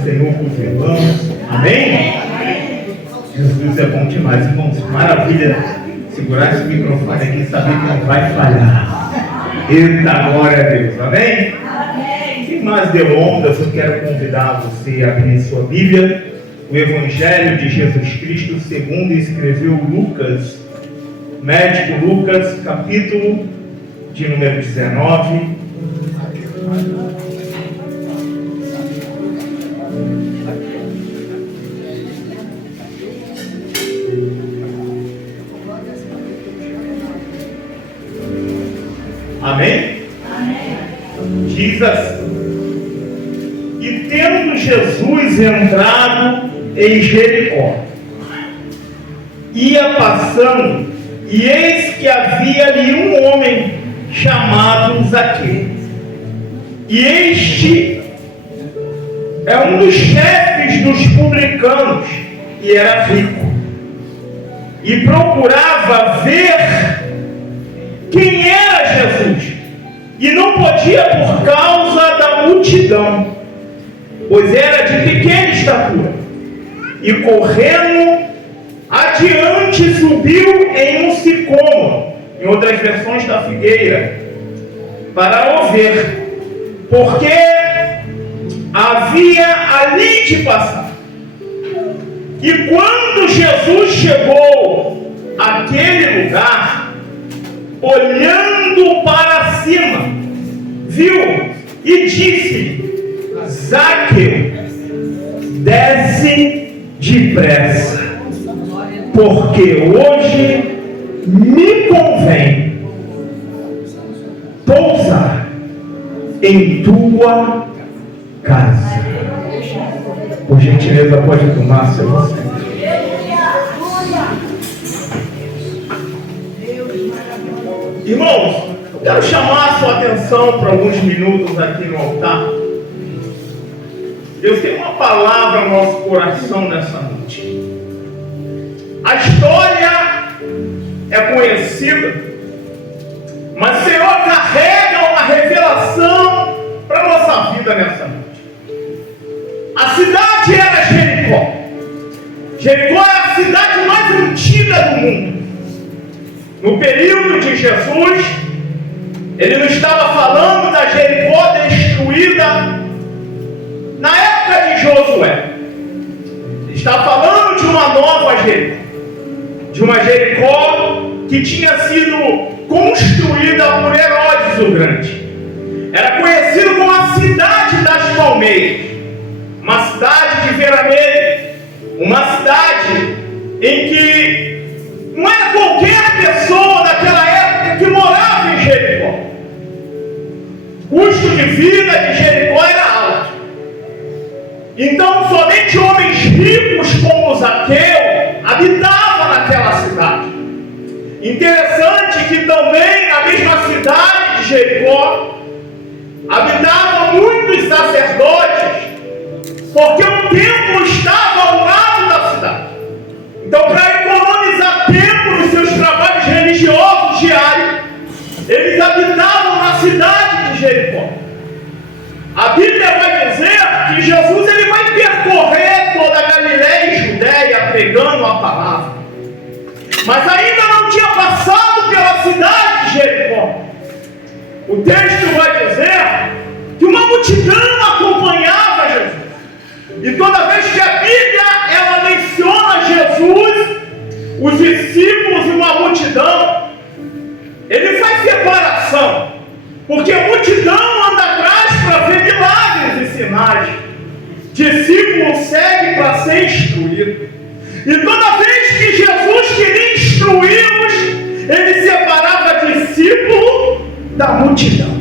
do Senhor por velamos. Amém? Jesus é bom demais, irmãos. Maravilha segurar esse microfone aqui e saber que não vai falhar. Eita, glória a Deus. Amém? Sem mais delongas, eu quero convidar você a abrir sua Bíblia. O Evangelho de Jesus Cristo segundo escreveu Lucas, médico Lucas, capítulo de número 19. Amém? Diz assim: e tendo Jesus entrado em Jericó, ia passando, e eis que havia ali um homem chamado Zaqueu. E este é um dos chefes dos publicanos, e era rico, e procurava ver quem era Jesus, e não podia por causa da multidão, pois era de pequena estatura. E correndo adiante subiu em um sicômoro, em outras versões da figueira, para o ver, porque havia ali de passar. E quando Jesus chegou àquele lugar, olhando para cima, viu e disse: Zaqueu, desce depressa, porque hoje me convém pousar em tua casa. Por gentileza, pode tomar seu assento. Irmãos, eu quero chamar a sua atenção para alguns minutos aqui no altar. Deus tem uma palavra no nosso coração nessa noite. A história é conhecida, mas o Senhor carrega uma revelação para a nossa vida nessa noite. A cidade era Jericó. Jericó é a cidade mais antiga do mundo. No período de Jesus, ele não estava falando da Jericó destruída na época de Josué. Ele está falando de uma nova Jericó, de uma Jericó que tinha sido construída por Herodes o Grande. Era conhecido como a cidade das palmeiras, uma cidade de veraneio, uma cidade em que não era qualquer pessoa daquela época que morava em Jericó. O custo de vida de Jericó era alto. Então, somente homens ricos como Zaqueu habitavam naquela cidade. Interessante que também na mesma cidade de Jericó habitavam muitos sacerdotes, porque o templo estava ao lado da cidade. Então, para economizar tempo nos seus trabalhos religiosos diários, eles habitavam na cidade de Jericó. A Bíblia vai dizer que Jesus ele vai percorrer toda a Galileia e Judéia pregando a palavra, mas ainda não tinha passado pela cidade de Jericó. O texto vai dizer que uma multidão acompanhava Jesus, e toda vez que a Bíblia ela menciona Jesus, os discípulos e uma multidão, ele faz separação, porque a multidão anda atrás para ver milagres e sinais. Discípulo segue para ser instruído. E toda vez que Jesus queria instruí-los, ele separava discípulo da multidão.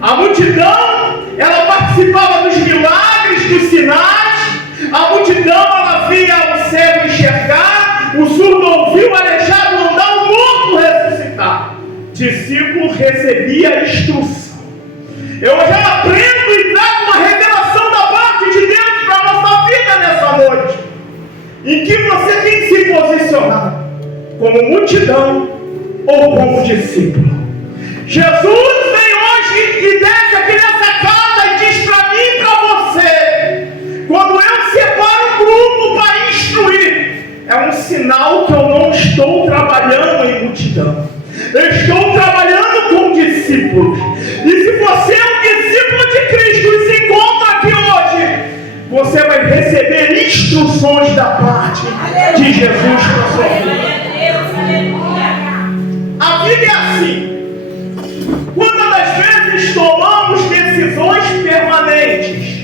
A multidão, ela participava dos milagres, dos sinais. A multidão, ela via o cego enxergar, o surdo ouvir, o aleijado andar, o morto ressuscitar. Discípulo recebia instrução. Eu já aprendo e trago uma revelação da parte de Deus para a nossa vida nessa noite, em que você tem que se posicionar como multidão ou como discípulo. Jesus vem hoje e desce aqui nessa casa e diz para mim e para você: quando você vai receber instruções da parte de Jesus para a sua vida. A vida é assim. Quantas das vezes tomamos decisões permanentes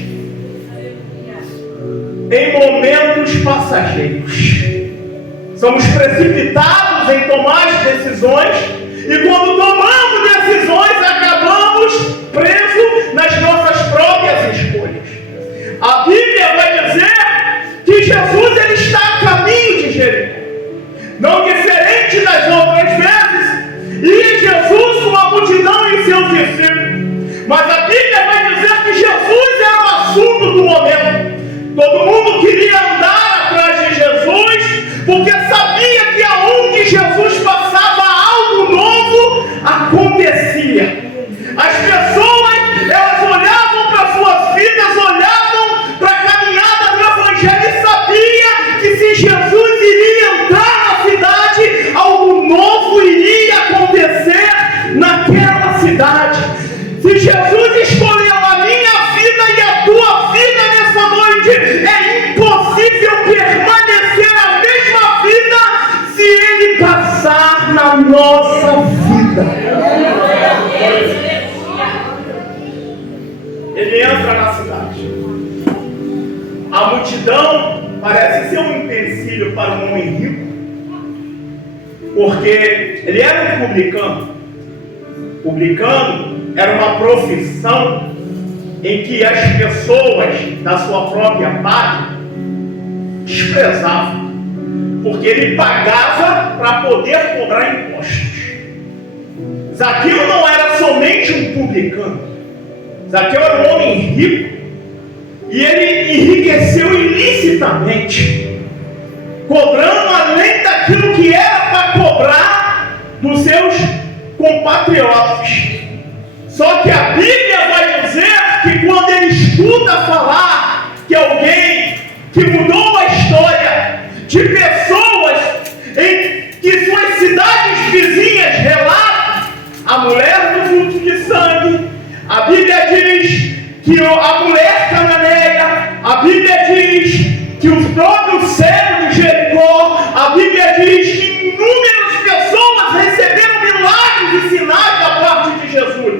em momentos passageiros? Somos precipitados em tomar as decisões e quando tomamos decisões acabamos presos nas nossas próprias escolhas. A Bíblia vai dizer que Jesus ele está a caminho de Jericó. Não diferente das outras vezes, ia Jesus com a multidão e seus discípulos. Mas a Bíblia vai dizer que Jesus era o assunto do momento. Todo mundo queria andar atrás de Jesus, porque sabia que aonde Jesus passava algo novo acontecia. As pessoas, elas olhavam para suas vidas, olhavam para a caminhada do Evangelho e sabia que se Jesus iria entrar na cidade, algo novo iria acontecer naquela cidade. Se Jesus escolheu a minha vida e a tua vida nessa noite, é impossível permanecer a mesma vida se Ele passar na nossa vida. Ele entra na cidade. A multidão parece ser um empecilho para um homem rico, porque ele era um publicano. Publicano era uma profissão em que as pessoas da sua própria pátria desprezavam, porque ele pagava para poder cobrar impostos. Zaqueu não era somente um publicano. Zaqueu era um homem rico e ele enriqueceu ilicitamente, cobrando além daquilo que era para cobrar dos seus compatriotas. Só que a Bíblia vai dizer que quando ele escuta falar que alguém que mudou a história de pessoas em que suas cidades vizinhas relatam, a mulher do fluxo de sangue, a Bíblia diz que a mulher cananeia, a Bíblia diz que os próprios cegos de Jericó, a Bíblia diz que inúmeras pessoas receberam milagres e sinais da parte de Jesus.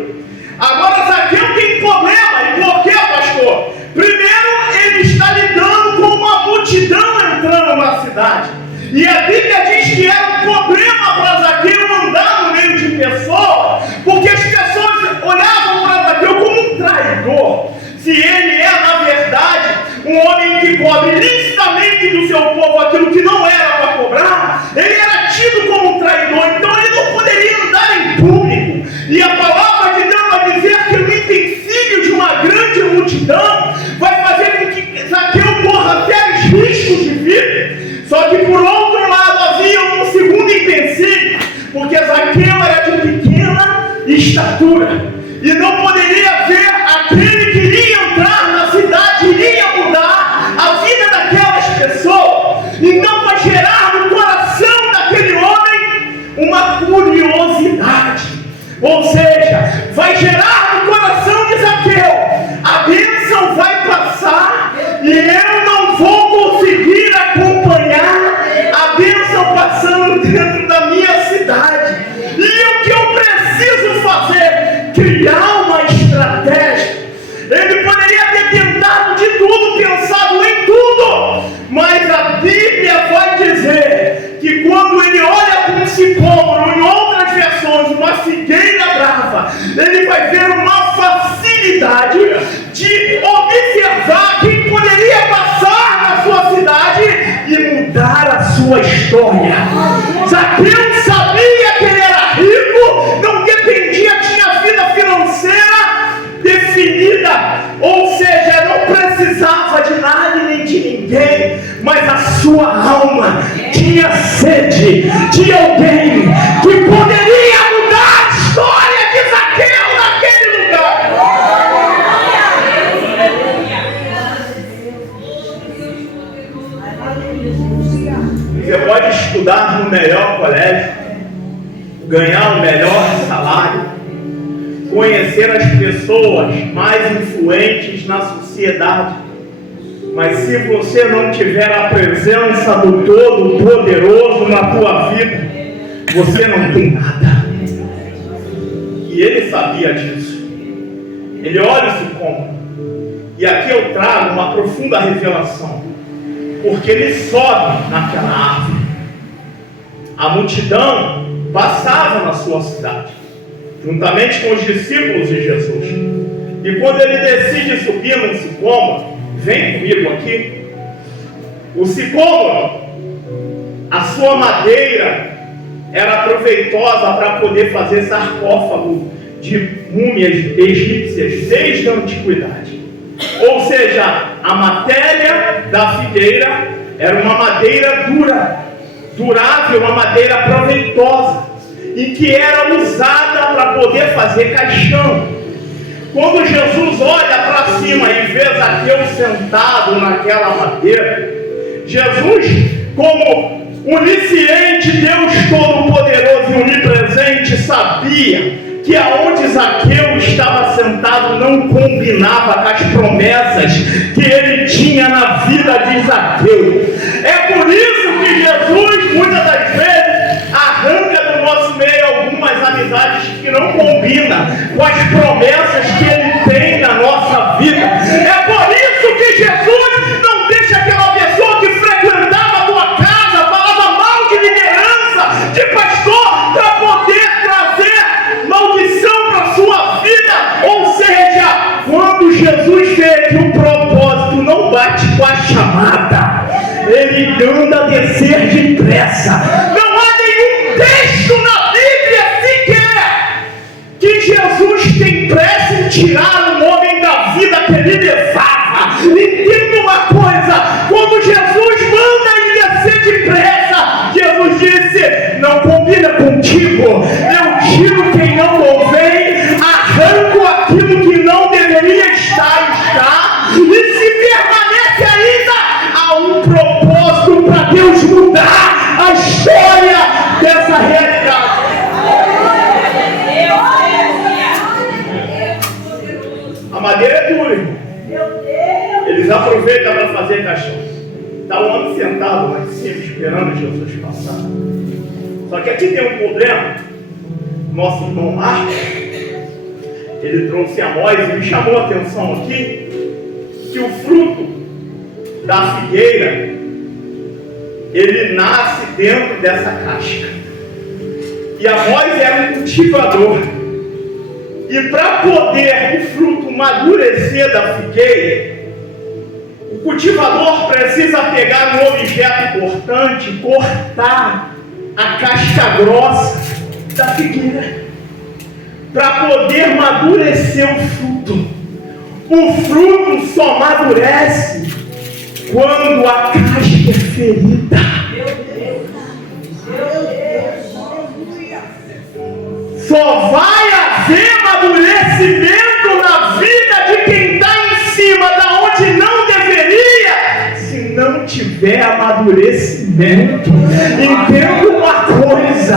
Agora Zaqueu tem problema. E por quê, pastor? Primeiro, ele está lidando com uma multidão entrando na cidade. E a Bíblia diz que era um problema para Zaqueu andar no meio de pessoas, porque as pessoas olhavam para Zaqueu como um traidor. Se ele é, na verdade, um homem que cobre licitamente do seu povo aquilo que não era para cobrar, ele era tido como um traidor, então ele não poderia andar em público. E a palavra de Deus vai dizer que o empecilho de uma grande multidão vai fazer com que Zaqueu corra sérios riscos de vida. Só que por outro lado havia um segundo empecilho, porque Zaqueu era de pequena estatura e não poderia ver aquele que iria entrar na cidade, iria mudar a vida daquelas pessoas. Então vai gerar no coração daquele homem uma curiosidade, ou seja, vai gerar no coração de Zaqueu: a bênção vai passar e eu não vou conseguir acompanhar a bênção passando dentro da minha cidade. E o que eu preciso fazer? Criar uma estratégia. Ele poderia ter tentado de tudo, pensado em tudo, mas a Bíblia vai dizer que quando ele olha para um sicômoro, em outras versões, uma figueira brava, ele vai ver uma facilidade de observar quem poderia passar na sua cidade e mudar a sua história. Zaqueu sabia que ele era rico, não dependia, tinha vida financeira definida, ou seja, não precisava de nada e nem de ninguém, mas a sua alma tinha sede de alguém que poderia mudar a história de Zaqueu naquele lugar. Você pode estudar no melhor colégio, ganhar o melhor salário, conhecer as pessoas mais influentes na sociedade, Mas se você não tiver a presença do Todo-Poderoso na tua vida, você não tem nada. E ele sabia disso. Ele olha esse cômodo. E aqui eu trago uma profunda revelação. Porque ele sobe naquela árvore. A multidão passava na sua cidade, juntamente com os discípulos de Jesus. E quando ele decide subir num sicômoro, vem comigo aqui. O sicômoro, a sua madeira era proveitosa para poder fazer sarcófago de múmias egípcias desde a antiguidade. Ou seja, a matéria da figueira era uma madeira durável, uma madeira proveitosa, e que era usada para poder fazer caixão. Quando Jesus olha para cima e vê Zaqueu sentado naquela madeira, Jesus, como onisciente, Deus Todo-Poderoso e Onipresente, sabia que aonde Zaqueu estava sentado não combinava com as promessas que ele tinha na vida de Zaqueu. É por isso que Jesus, muitas das vezes, arranca do nosso meio algumas amizades que não combinam com as promessas que ele tem na nossa vida. É por isso que Jesus não deixa aquela pessoa que frequentava a tua casa, falava mal de liderança, de pastor, para poder trazer maldição para a sua vida. Ou seja, quando Jesus vê que o propósito não bate com a chamada, ele anda a descer depressa. Não há nenhum texto na Bíblia sequer que Jesus tem pressa em tirar um homem da vida que ele levava. Entenda uma coisa: quando Jesus manda ele descer depressa, Jesus disse: não combina contigo, eu tiro quem não convém, arranco aquilo que não deveria estar, e se permanece ainda, há um propósito para Deus mudar a história dessa realidade. A madeira é dura, irmão. Eles aproveitam para fazer caixão. Está um homem sentado lá em cima esperando Jesus passar. Só que aqui tem um problema. Nosso irmão Marcos, ele trouxe a nós e me chamou a atenção aqui que o fruto da figueira, ele nasce dentro dessa casca. E Amós era um cultivador. E para poder o fruto amadurecer da figueira, o cultivador precisa pegar um objeto cortante e cortar a casca grossa da figueira, para poder amadurecer o fruto. O fruto só amadurece quando a casca é ferida. Só vai haver amadurecimento na vida de quem está em cima, da onde não deveria, se não tiver amadurecimento. Entenda uma coisa: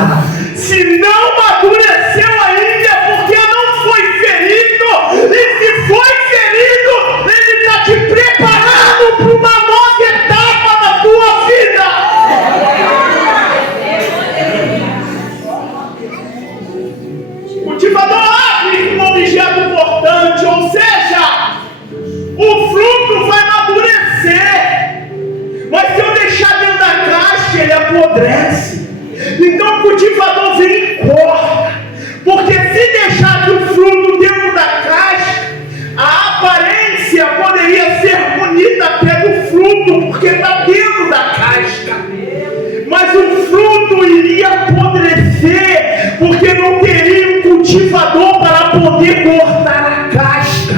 se não amadureceu ainda é porque não foi ferido, e se foi ferido, ele está te preparando para uma nova etapa da tua vida. O cultivador abre um objeto importante, ou seja, o fruto vai amadurecer, mas se eu deixar dentro da casca, ele apodrece. Então o cultivador vem e corta, porque se deixar o fruto dentro da casca, a aparência poderia ser bonita até do fruto, porque está dentro da casca, mas o fruto iria apodrecer, porque não teria um cultivador para poder cortar a casca.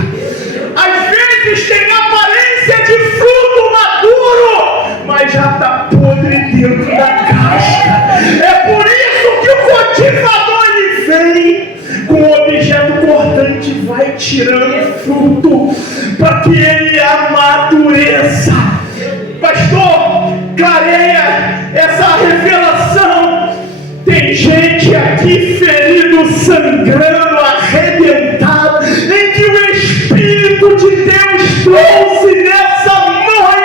Às vezes tem aparência de fruto maduro, mas já está podre dentro da casca. É por isso que o cultivador ele vem com o objeto cortante e vai tirando fruto para que ele amadureça. Pastor, clareia essa revelação. Tem gente aqui ferido, sangrando, arrebentado, em que o Espírito de Deus trouxe nessa noite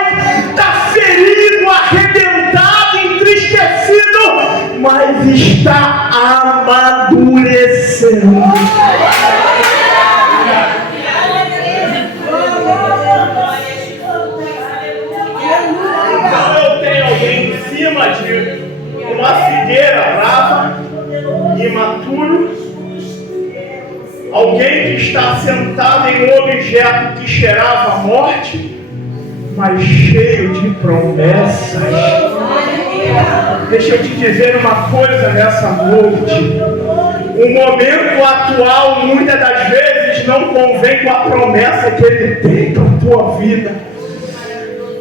estava em um objeto que cheirava a morte, mas cheio de promessas. Deixa eu te dizer uma coisa nessa noite. O momento atual, muitas das vezes, não convém com a promessa que Ele tem para a tua vida.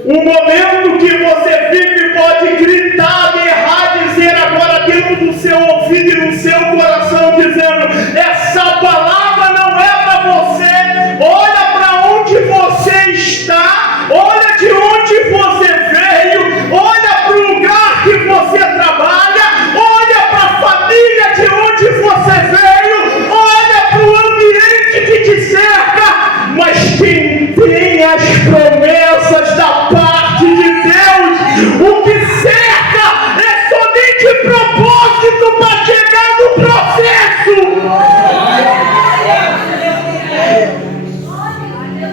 O momento que você vive pode gritar, berrar, dizer agora dentro do seu ouvido e no seu coração, dizendo: essa palavra não é para você. Olha para onde você está, olha de onde você veio, olha para o lugar que você trabalha, olha para a família de onde você veio, olha para o ambiente que te cerca. Mas quem tem as promessas da parte de Deus, o que cerca é somente propósito para chegar no processo.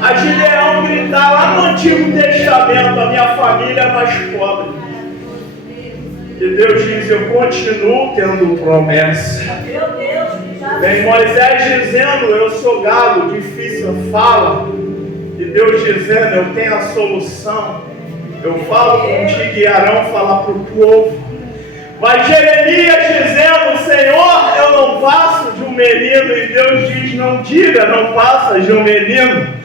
A Gideão gritar lá no Antigo Testamento: a minha família é mais pobre. E Deus diz: eu continuo tendo promessa. Vem Moisés dizendo: eu sou galo, difícil fala. E Deus dizendo: eu tenho a solução. Eu falo contigo e Arão fala para o povo. Mas Jeremias dizendo: Senhor, eu não passo de um menino. E Deus diz: não diga, não passas de um menino,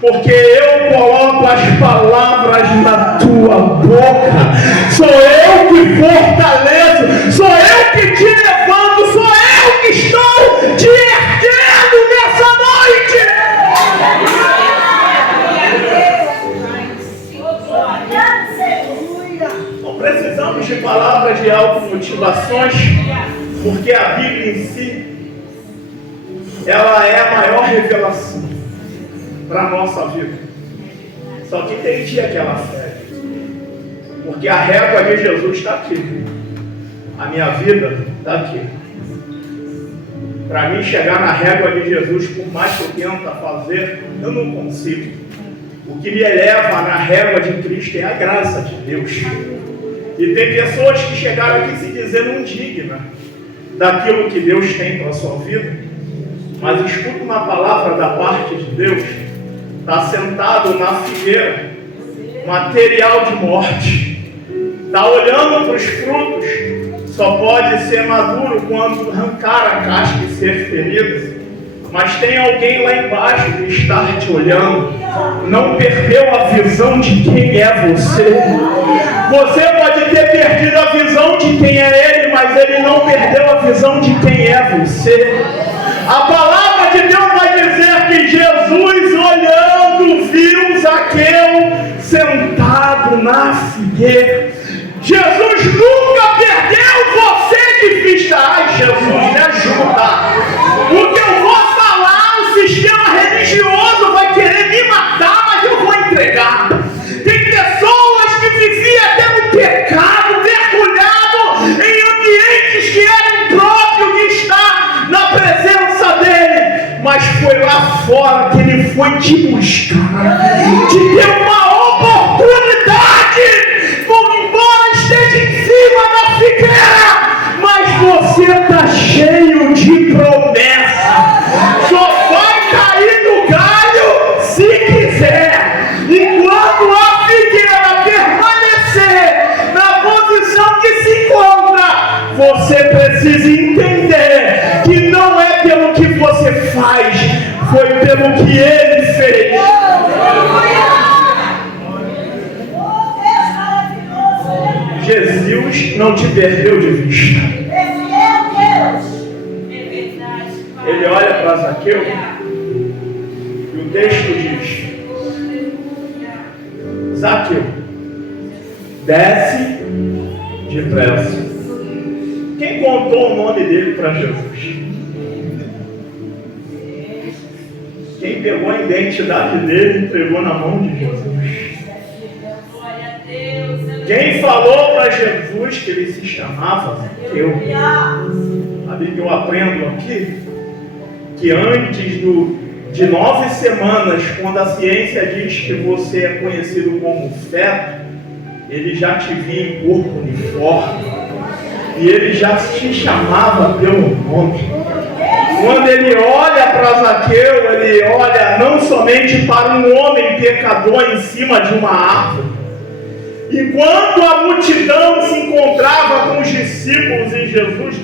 porque eu coloco as palavras na tua boca. Sou eu que fortaleço, sou eu que te levanto, sou eu que estou te erguendo nessa noite. Não precisamos de palavras de automotivações, porque a Bíblia em si, ela é a maior revelação para a nossa vida. Só que tem dia que ela fere, porque a régua de Jesus está aqui, a minha vida está aqui. Para mim chegar na régua de Jesus, por mais que eu tenta fazer, eu não consigo. O que me eleva na régua de Cristo é a graça de Deus. E tem pessoas que chegaram aqui se dizendo indignas daquilo que Deus tem para a sua vida, mas escuta uma palavra da parte de Deus. Está sentado na figueira, material de morte. Está olhando para os frutos. Só pode ser maduro quando arrancar a casca e ser ferido. Mas tem alguém lá embaixo que está te olhando. Não perdeu a visão de quem é você. Você pode ter perdido a visão de quem é Ele, mas Ele não perdeu a visão de quem é você. A palavra de Deus vai dizer que Jesus, olhando, viu Zaqueu sentado na figueira. Jesus nunca perdeu você de vista. Ai, Jesus, me ajuda. O que eu vou falar, o sistema religioso vai querer me matar, mas eu vou entregar. Tem pessoas que viviam até no pecado, mergulhado em ambientes que eram impróprios de estar na presença dele. Mas foi lá fora que ele foi te buscar, te deu uma oportunidade. Embora esteja em cima da figueira, mas você está cheio de promessa. Só vai cair no galho se quiser. E quando a figueira permanecer na posição que se encontra, você precisa entender que não é pelo que você faz, foi pelo que Ele fez. Jesus não te perdeu de vista. Ele olha para Zaqueu e o texto diz: Zaqueu, desce depressa. Quem contou o nome dele para Jesus? Quem pegou a identidade dele e entregou na mão de Jesus? Quem falou para Jesus que ele se chamava Zaqueu? Sabe que eu aprendo aqui que antes de 9 semanas, quando a ciência diz que você é conhecido como feto, ele já te via em corpo uniforme e ele já te chamava pelo nome. Quando ele olha para Zaqueu, ele olha não somente para um homem pecador em cima de uma árvore. Enquanto a multidão se encontrava com os discípulos em Jesus,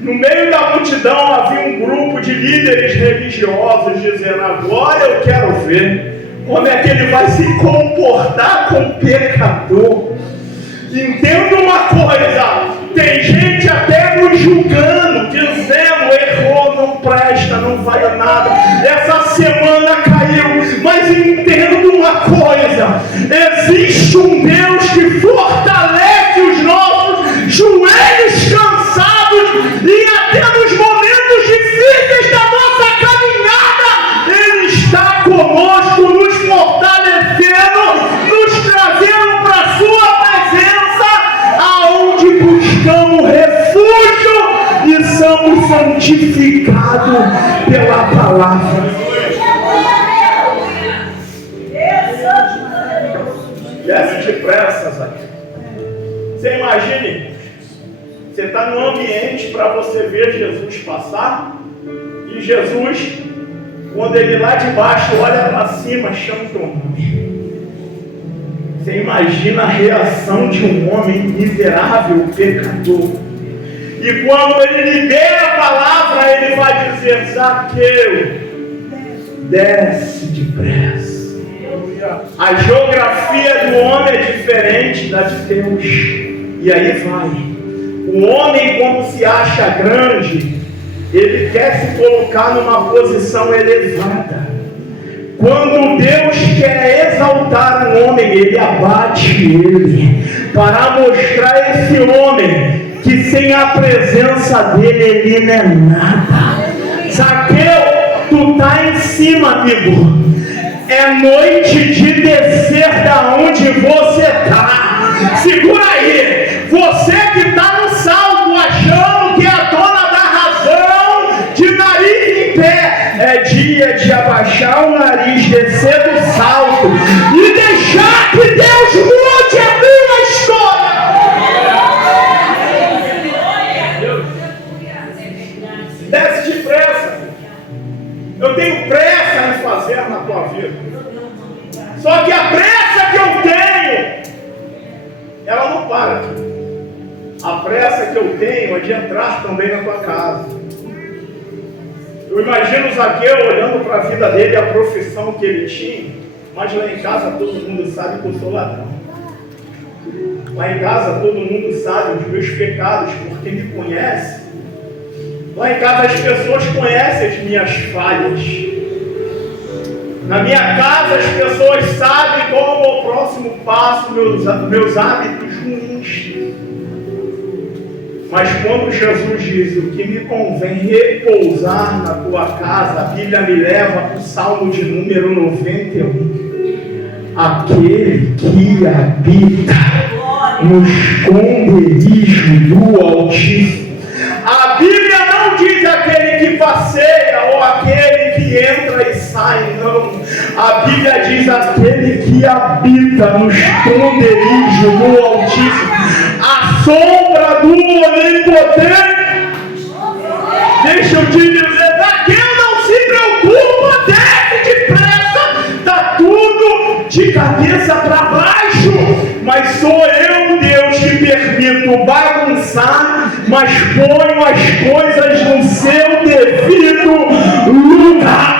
no meio da multidão havia um grupo de líderes religiosos dizendo: agora eu quero ver como é que ele vai se comportar com o pecador. Entenda uma coisa, tem gente até nos julgando, dizendo: errou, não presta, não vale nada, essa semana caiu. Mas entenda uma coisa, existe um Deus que fortalece os nossos joelhos cansados, e até nos momentos difíceis da nossa caminhada Ele está conosco, nos fortalecendo, nos trazendo para a sua aonde buscamos refúgio e somos santificados pela palavra. Desce depressa, Zaqueu. Você imagine, você está num ambiente para você ver Jesus passar, e Jesus, quando ele lá de baixo olha para cima, chama o teu nome. Você imagina a reação de um homem miserável, pecador. E quando ele libera a palavra, ele vai dizer: Zaqueu, desce depressa. A geografia do homem é diferente da de Deus. E aí vai. O homem, quando se acha grande, ele quer se colocar numa posição elevada. Quando Deus quer exaltar um homem, ele abate ele, para mostrar a esse homem que sem a presença dele, ele não é nada. Zaqueu, tu tá em cima, amigo. É noite de descer da onde você tá. Segura aí. Você que tá no salto, achando que é a dona da razão, de nariz em pé. É dia de abaixar o nariz, descer do salto e deixar que Deus mude a tua história. Desce depressa. Eu tenho pressa em fazer na tua vida. Só que a pressa que eu tenho, ela não para aqui. A pressa que eu tenho é de entrar também na tua casa. Eu imagino o Zaqueu olhando para a vida dele, a profissão que ele tinha. Mas lá em casa todo mundo sabe que eu sou ladrão. Lá em casa todo mundo sabe os meus pecados, porque me conhece. Lá em casa as pessoas conhecem as minhas falhas. Na minha casa as pessoas sabem qual é o próximo passo, meus hábitos ruins. Mas quando Jesus diz: o que me convém repousar na tua casa, a Bíblia me leva para o Salmo de número 91. Aquele que habita no esconderijo do Altíssimo. A Bíblia não diz aquele que passeia ou aquele que entra e sai, não. A Bíblia diz aquele que habita no esconderijo do Altíssimo, a sombra do Onipotente. Deixa eu te dizer, Zaqueu, não se preocupa, desce depressa, está tudo de cabeça para baixo, mas sou eu, Deus, que permito bagunçar, mas ponho as coisas no seu devido lugar.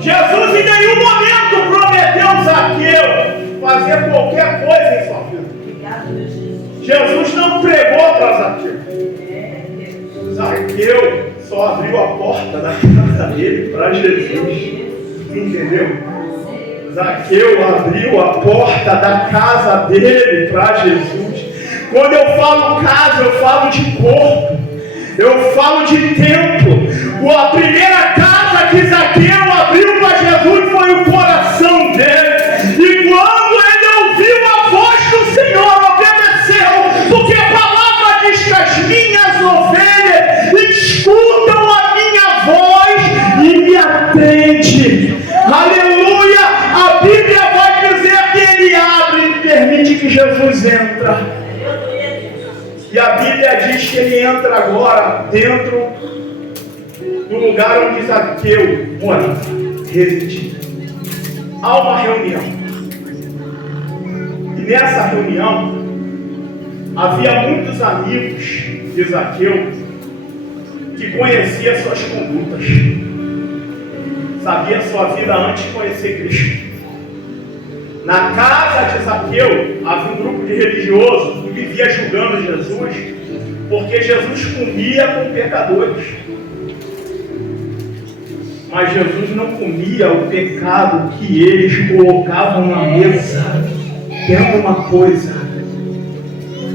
Jesus em nenhum momento prometeu Zaqueu fazer qualquer coisa em sua vida. Jesus não pregou para Zaqueu. Zaqueu só abriu a porta da casa dele para Jesus. Entendeu? Zaqueu abriu a porta da casa dele para Jesus. Quando eu falo casa, eu falo de corpo. Eu falo de templo. A primeira casa que Zaqueu abriu para Jesus foi o coração dele. E quando ele ouviu a voz do Senhor, obedeceu. Porque a palavra diz que as minhas ovelhas escutam a minha voz e me atendem. Aleluia! A Bíblia vai dizer que ele abre e permite que Jesus entra. E a Bíblia diz que ele entra agora dentro do lugar onde Zaqueu morava, residia. Há uma reunião. E nessa reunião havia muitos amigos de Zaqueu que conheciam suas condutas, sabia sua vida antes de conhecer Cristo. Na casa de Zaqueu havia um grupo de religiosos que vivia julgando Jesus, porque Jesus comia com pecadores. Mas Jesus não comia o pecado que eles colocavam na mesa. Entenda uma coisa: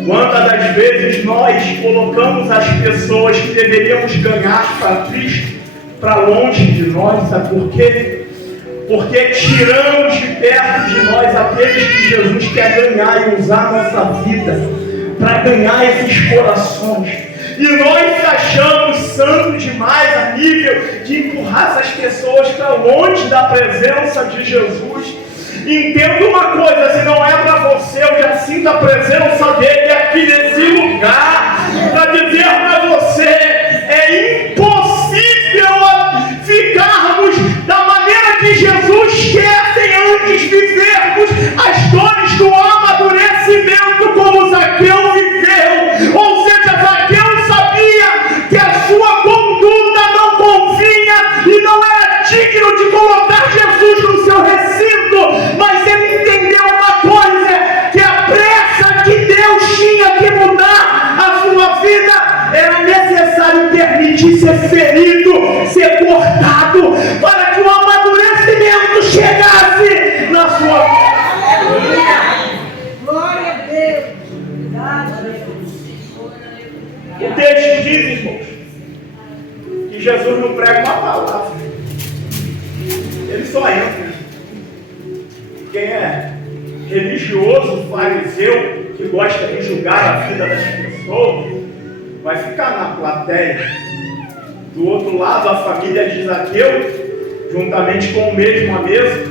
quantas das vezes nós colocamos as pessoas que deveríamos ganhar para Cristo para longe de nós? Sabe por quê? Porque tiramos de perto de nós aqueles que Jesus quer ganhar e usar a nossa vida para ganhar esses corações. E nós achamos santo demais a nível de empurrar essas pessoas para longe da presença de Jesus. Entenda uma coisa: se não é para você, eu já sinto a presença dele aqui nesse lugar para dizer para você: é impossível ficarmos da maneira que Jesus quer sem antes vivermos as dores do amadurecimento como Zaqueu viveu. Ou seja, Zaqueu sabia que a sua conduta não convinha e não era digno de colocar Jesus no seu recinto, mas ele entendeu uma coisa: que a pressa que Deus tinha que mudar a sua vida, era necessário permitir ser ferido, ser cortado, para que o amadurecimento chegasse na sua vida. Glória a Deus. O texto diz, irmãos, que Jesus não prega uma palavra, ele só entra. Quem é religioso, fariseu, que gosta de julgar a vida das pessoas, vai ficar na plateia. Do outro lado, a família de Zaqueu, juntamente com o mesmo à mesa.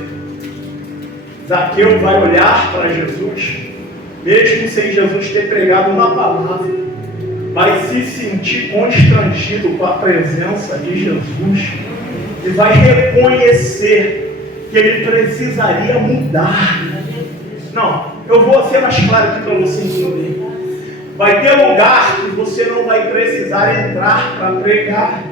Zaqueu vai olhar para Jesus, mesmo sem Jesus ter pregado uma palavra, vai se sentir constrangido com a presença de Jesus e vai reconhecer que ele precisaria mudar. Não, eu vou ser mais claro aqui para você entender. Vai ter lugar que você não vai precisar entrar para pregar,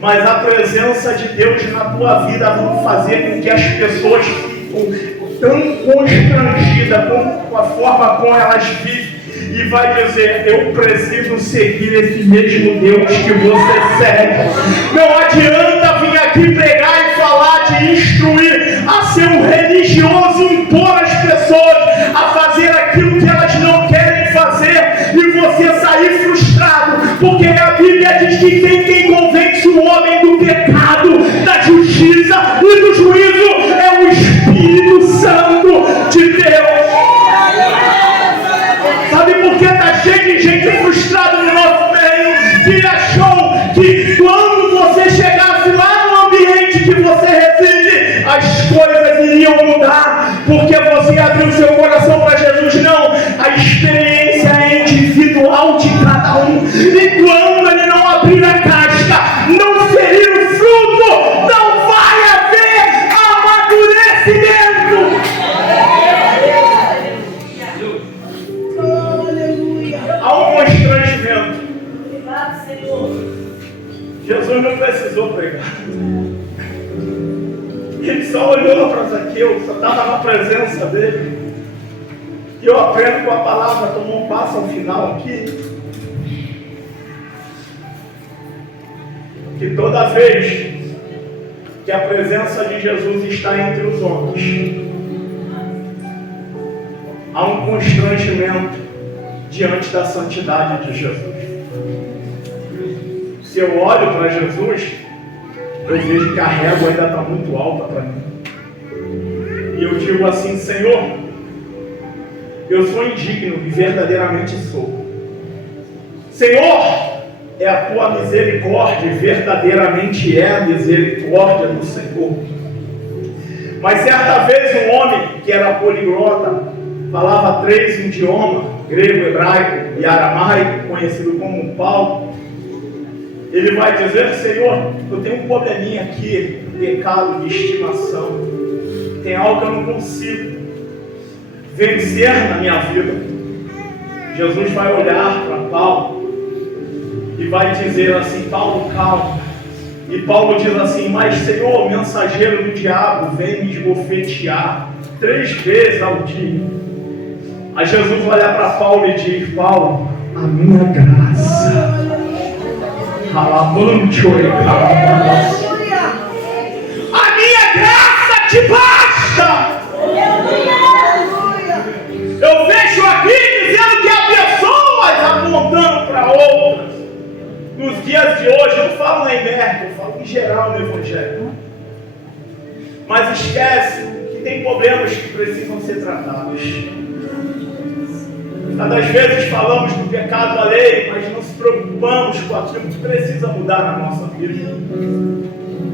mas a presença de Deus na tua vida vai fazer com que as pessoas fiquem tão constrangidas com a forma como elas vivem e vai dizer: eu preciso seguir esse mesmo Deus que você segue. Não adianta vir aqui pregar e falar de instruir a ser um religioso, impor as pessoas a fazer aquilo que elas não querem fazer e você sair frustrado, porque a Bíblia diz que quem convence o homem do pecado, da justiça e do juízo é o Espírito Santo de Deus. Sabe por que está cheio de gente frustrada no nosso meio, que achou que quando você chegasse lá no ambiente que você reside, as coisas iriam mudar, porque você abriu seu coração para Jesus? Não, a experiência é individual de cada um, e quando ele não abrir a casca, não ferir o fruto, não vai haver amadurecimento. Há um constrangimento. Jesus não precisou pregar. Ele só olhou para Zaqueu, só estava na presença dele. E eu aprendo com a palavra, tomou um passo ao final aqui, que toda vez que a presença de Jesus está entre os homens, há um constrangimento diante da santidade de Jesus. Se eu olho para Jesus, eu vejo que a régua ainda está muito alta para mim. E eu digo assim: Senhor, eu sou indigno e verdadeiramente sou. Senhor, é a tua misericórdia, e verdadeiramente é a misericórdia do Senhor. Mas certa vez um homem que era poliglota, falava 3 idiomas, grego, hebraico e aramaico, conhecido como Paulo, ele vai dizer: Senhor, eu tenho um probleminha aqui, um pecado de estimação, tem algo que eu não consigo vencer na minha vida. Jesus vai olhar para Paulo e vai dizer assim: Paulo, calma. E Paulo diz assim: mas Senhor, mensageiro do diabo, vem me esbofetear 3 vezes ao dia. Aí Jesus vai olhar para Paulo e diz: Paulo, a minha graça, a minha graça te basta. Eu fecho aqui dizendo que há pessoas apontando para outras. Nos dias de hoje, eu não falo na Imerco, eu falo em geral no Evangelho. Mas esquece que tem problemas que precisam ser tratados. Muitas vezes falamos do pecado alheio, mas não se preocupamos com aquilo que precisa mudar na nossa vida.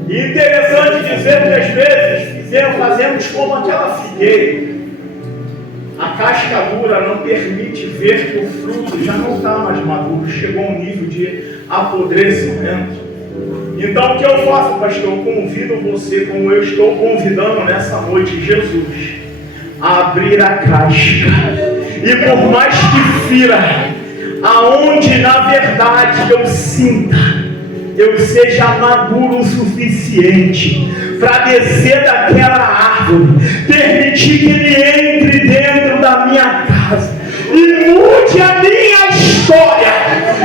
E interessante dizer que às vezes fazemos como aquela figueira. A casca dura não permite ver que o fruto já não está mais maduro, chegou a um nível de apodrecimento. Então o que eu faço, pastor? Eu convido você, como eu estou convidando nessa noite, Jesus, a abrir a casca. E por mais que fira, aonde na verdade eu sinta, eu seja maduro o suficiente para descer daquela árvore, permitir que ele entre dentro da minha casa e mude a minha história.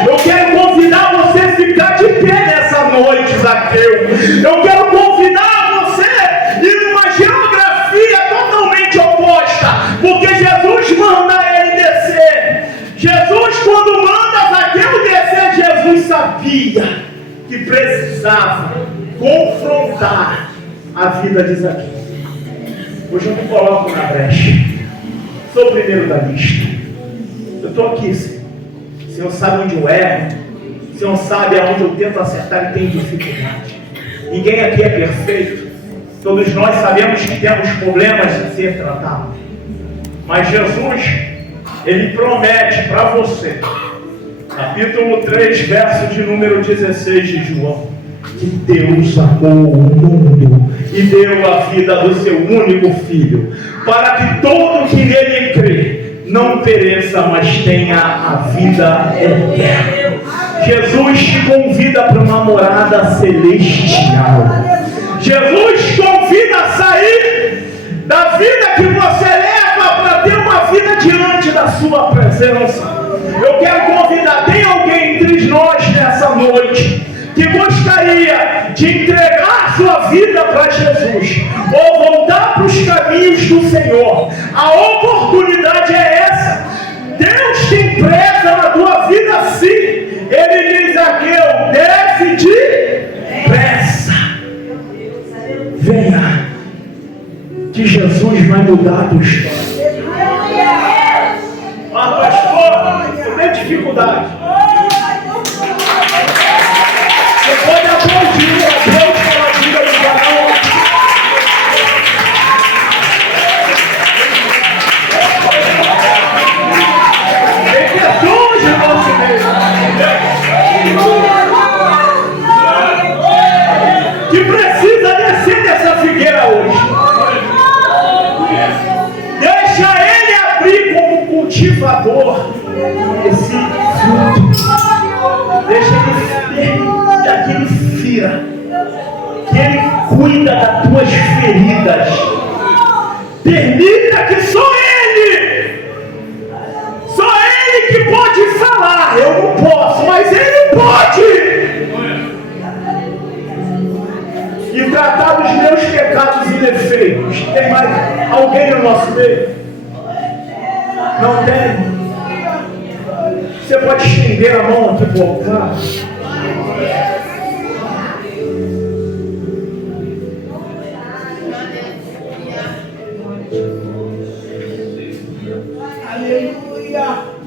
Eu quero convidar você a ficar de pé nessa noite, Zaqueu. Eu quero convidar você a ir numa geografia totalmente oposta, porque Jesus manda ele descer. Jesus, quando manda Zaqueu descer, Jesus sabia que precisava confrontar a vida de Zaqueu. Hoje eu me coloco na brecha. Sou o primeiro da lista. Eu estou aqui, Senhor. O Senhor sabe onde eu erro. O Senhor sabe aonde eu tento acertar e tenho dificuldade. Ninguém aqui é perfeito. Todos nós sabemos que temos problemas a ser tratados. Mas Jesus, Ele promete para você, capítulo 3, verso de número 16 de João, que Deus amou o mundo e deu a vida do seu único Filho, para que todo que nele crê não pereça, mas tenha a vida eterna. Jesus te convida para uma morada celestial. Jesus te convida a sair da vida que você leva para ter uma vida diante da sua presença. Eu quero convidar, tem alguém entre nós nessa noite que gostaria de entregar sua vida para Jesus, ou voltar para os caminhos do Senhor? A oportunidade é essa. Deus te empresta na tua vida sim. Ele diz: Zaqueu, desce depressa, venha, que Jesus vai mudar a tua história. Mas pastor, eu tenho dificuldade. Você pode aplaudir a Deus pela vida do varão. Tem pessoas no nosso meio que precisa descer dessa figueira hoje. Deixa ele abrir como cultivador esse fruto. Deixa ele que ele fira, que ele cuida das tuas feridas. Permita que só ele que pode falar. Eu não posso, mas ele pode. E tratar dos meus pecados e defeitos. Tem mais alguém no nosso meio? Não tem? Você pode estender a mão aqui para o altar.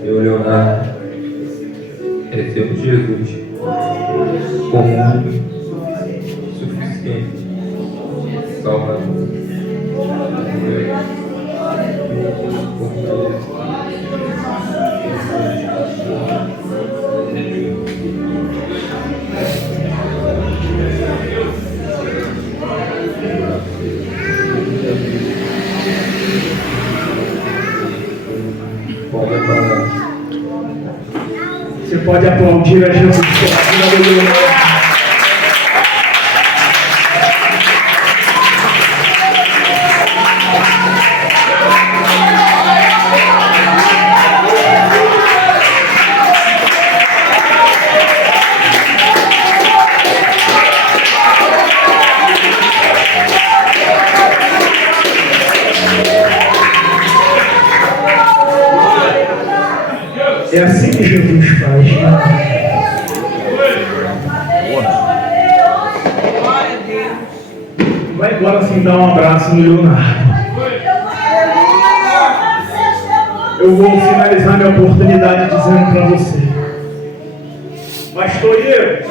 Eu, Leonardo, recebo Jesus como suficiente Salvador. Você pode aplaudir a Jesus pela vida dele. É assim que Jesus faz. Vai embora assim, dar um abraço no Leonardo. Eu vou finalizar minha oportunidade dizendo para você: Pastor Iero,